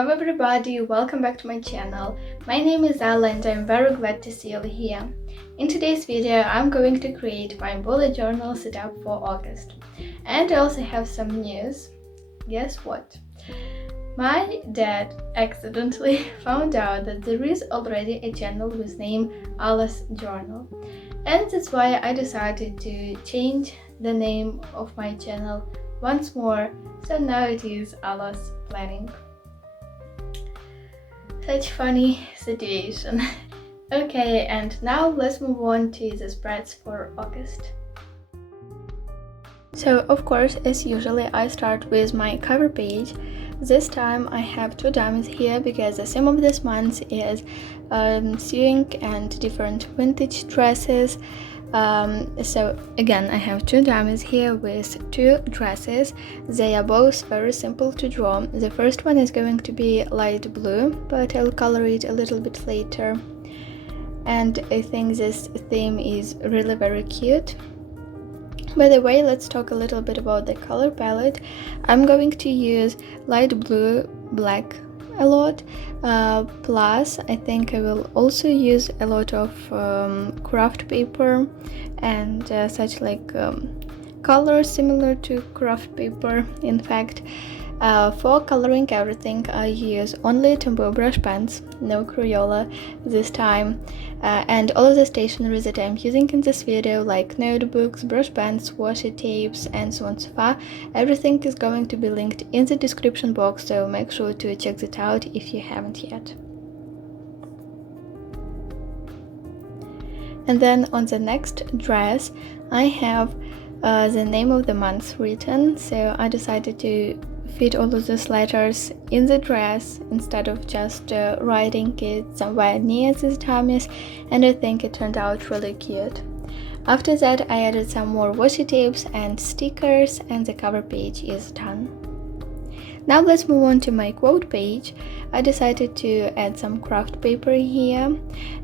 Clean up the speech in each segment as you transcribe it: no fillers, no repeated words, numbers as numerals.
Hello everybody, welcome back to my channel. My name is Alla and I'm very glad to see you here. In today's video, I'm going to create my bullet journal setup for August. And I also have some news. Guess what? My dad accidentally found out that there is already a channel with name Alla's Journal. And that's why I decided to change the name of my channel once more, so now it is Alla's Planning. Such funny situation. Okay, and now let's move on to the spreads for August. So of course, as usually, I start with my cover page. This time I have two dummies here because the theme of this month is sewing and different vintage dresses. So again, I have two dummies here with two dresses. They are both very simple to draw. The first one is going to be light blue, but I'll color it a little bit later. And I think this theme is really very cute. By the way, let's talk a little bit about the color palette. I'm going to use light blue, black a lot, plus I think I will also use a lot of craft paper and such like colors similar to craft paper. In fact, for coloring everything, I use only Tombow brush pens, no Crayola this time, and all of the stationery that I'm using in this video, like notebooks, brush pens, washi tapes, and so on so far, everything is going to be linked in the description box, so make sure to check that out if you haven't yet. And then on the next dress, I have the name of the month written, so I decided to fit all of those letters in the dress instead of just writing it somewhere near these dummies, and I think it turned out really cute. After that, I added some more washi tapes and stickers, and the cover page is done. Now let's move on to my quote page. I decided to add some craft paper here,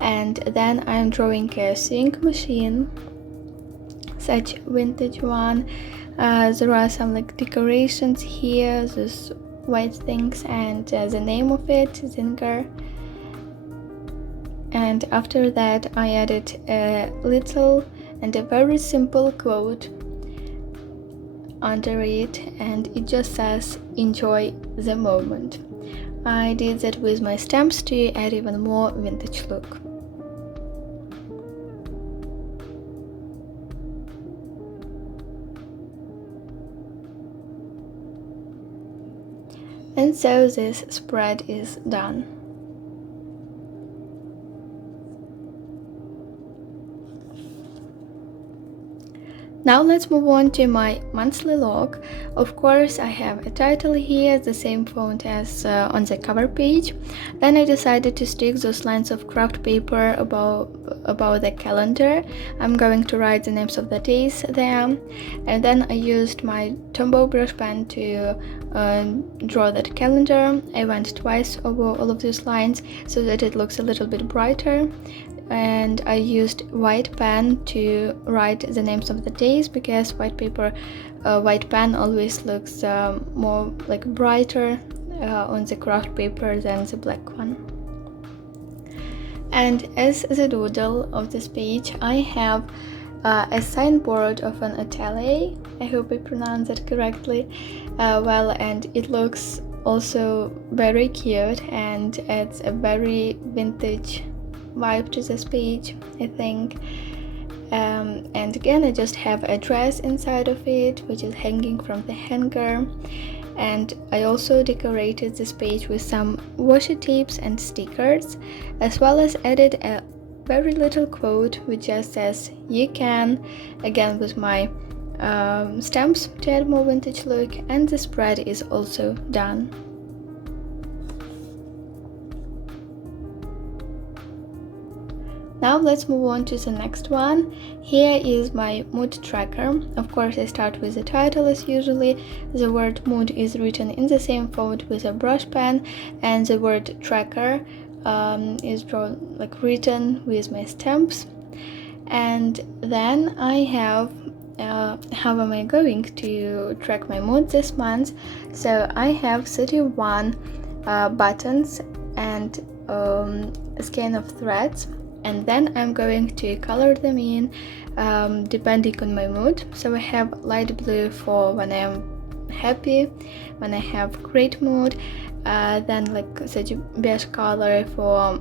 and then I'm drawing a sewing machine, such vintage one. There are some like decorations here, those white things, and the name of it, Zinger. And after that, I added a little and a very simple quote under it, and it just says, "Enjoy the moment." I did that with my stamps to add even more vintage look. And so this spread is done. Now let's move on to my monthly log. Of course, I have a title here, the same font as on the cover page. Then I decided to stick those lines of craft paper about the calendar. I'm going to write the names of the days there. And then I used my Tombow brush pen to draw that calendar. I went twice over all of these lines so that it looks a little bit brighter. And I used white pen to write the names of the days because white pen always looks more like brighter on the craft paper than the black one. And as the doodle of this page, I have a signboard of an atelier. I hope I pronounced that correctly. Well, and it looks also very cute and adds a very vintage vibe to this page, I think. And again, I just have a dress inside of it, which is hanging from the hanger. And I also decorated this page with some washi tapes and stickers, as well as added a very little quote which just says, "You can," again with my stamps to add more vintage look, and the spread is also done. Now let's move on to the next one. Here is my mood tracker. Of course, I start with the title as usually. The word mood is written in the same font with a brush pen, and the word tracker is drawn like written with my stamps. And then I have how am I going to track my mood this month. So I have 31 buttons and a skein of threads, and then I'm going to color them in depending on my mood. So I have light blue for when I'm happy, when I have great mood, then like such a beige color for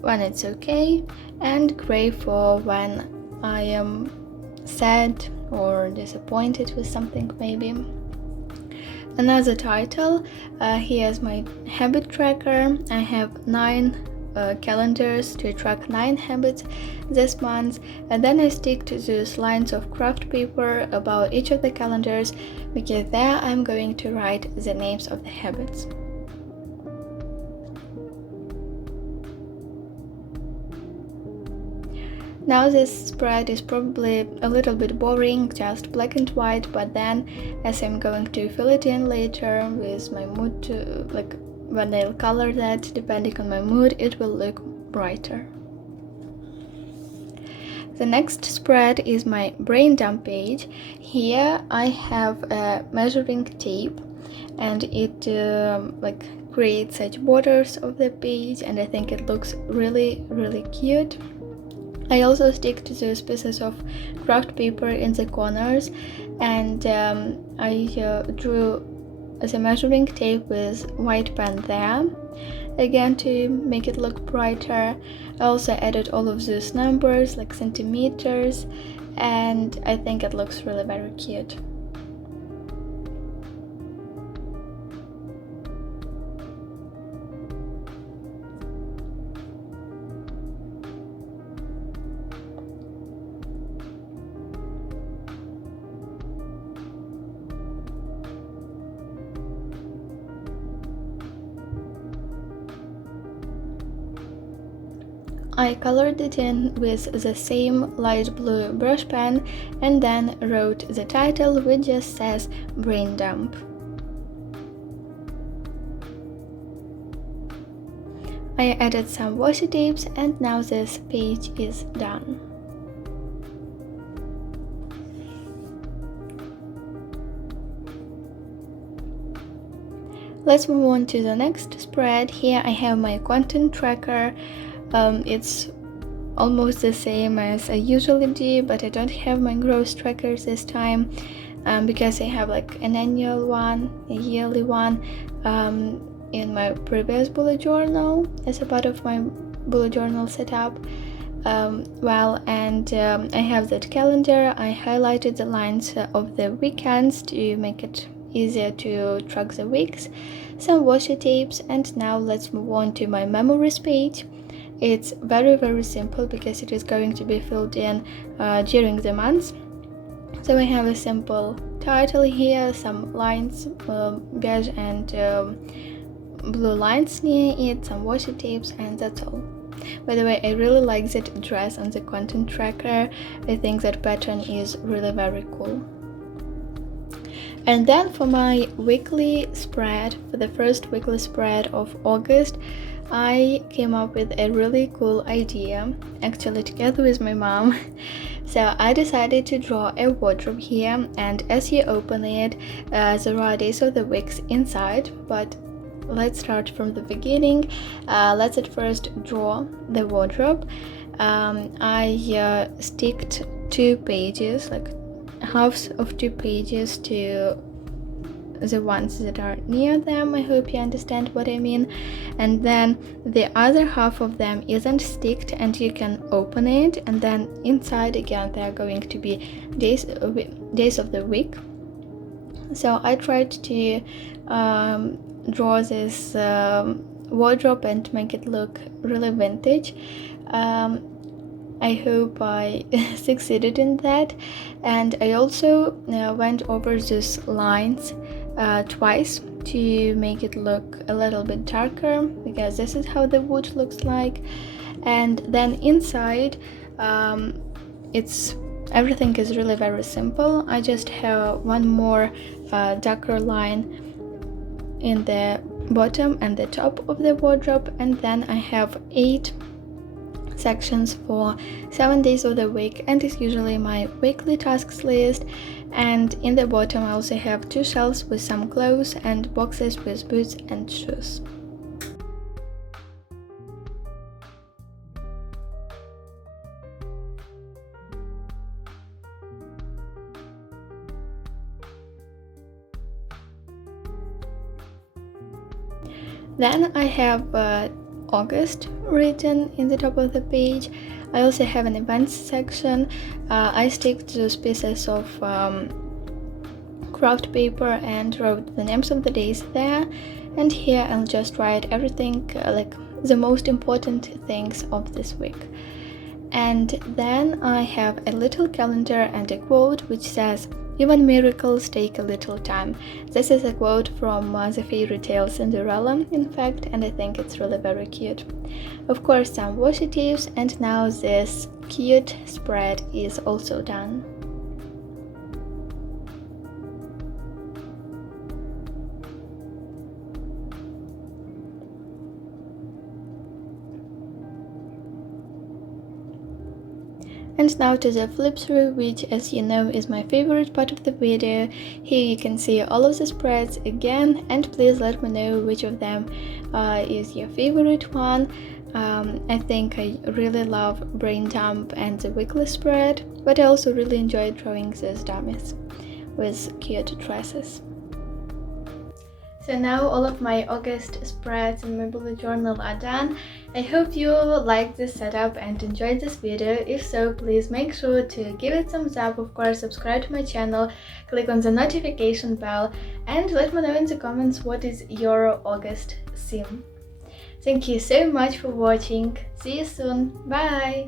when it's okay, and gray for when I am sad or disappointed with something maybe. Another title, here's my habit tracker. I have 9 calendars to track 9 habits this month, and then I stick to those lines of craft paper about each of the calendars, because there I'm going to write the names of the habits. Now this spread is probably a little bit boring, just black and white, but then as I'm going to fill it in later with my mood, like when I'll color that depending on my mood, it will look brighter. The next spread is my brain dump page. Here I have a measuring tape, and it like creates such borders of the page, and I think it looks really cute. I also stick to those pieces of craft paper in the corners, and I drew the measuring tape with white pen there, again to make it look brighter. I also added all of those numbers like centimeters, and I think it looks really very cute. I colored it in with the same light blue brush pen, and then wrote the title, which just says brain dump. I added some washi tapes, and now this page is done. Let's move on to the next spread. Here I have my content tracker. It's almost the same as I usually do, but I don't have my growth trackers this time because I have like an annual one, a yearly one in my previous bullet journal as a part of my bullet journal setup. I have that calendar. I highlighted the lines of the weekends to make it easier to track the weeks, some washi tapes, and now let's move on to my memories page. It's very simple because it is going to be filled in during the months. So I have a simple title here, some lines, beige and blue lines near it, some washi tapes, and that's all. By the way, I really like that dress on the content tracker. I think that pattern is really very cool. And then for my weekly spread, for the first weekly spread of August, I came up with a really cool idea, actually together with my mom. So I decided to draw a wardrobe here, and as you open it, there are days of the weeks inside, but let's start from the beginning. Let's at first draw the wardrobe. I sticked 2 pages, like halves of 2 pages to the ones that are near them. I hope you understand what I mean. And then the other half of them isn't sticked, and you can open it, and then inside again there are going to be days of the week. So I tried to draw this wardrobe and make it look really vintage. I hope I succeeded in that, and I also went over those lines twice to make it look a little bit darker, because this is how the wood looks like. And then inside, everything is really very simple. I just have one more darker line in the bottom and the top of the wardrobe, and then I have 8 sections for 7 days of the week, and it's usually my weekly tasks list. And in the bottom I also have 2 shelves with some clothes and boxes with boots and shoes. Then I have August written in the top of the page. I also have an events section. I stick to those pieces of craft paper and wrote the names of the days there, and here I'll just write everything like the most important things of this week. And then I have a little calendar and a quote which says, "Even miracles take a little time." This is a quote from the fairy tale Cinderella, in fact, and I think it's really very cute. Of course, some washi tapes, and now this cute spread is also done. And now to the flip through, which, as you know, is my favorite part of the video. Here you can see all of the spreads again, and please let me know which of them is your favorite one. I think I really love Brain Dump and the weekly spread, but I also really enjoyed drawing these dummies with cute dresses. So now all of my August spreads in my bullet journal are done. I hope you liked this setup and enjoyed this video. If so, please make sure to give it a thumbs up, of course subscribe to my channel, click on the notification bell, and let me know in the comments what is your August theme. Thank you so much for watching. See you soon. Bye!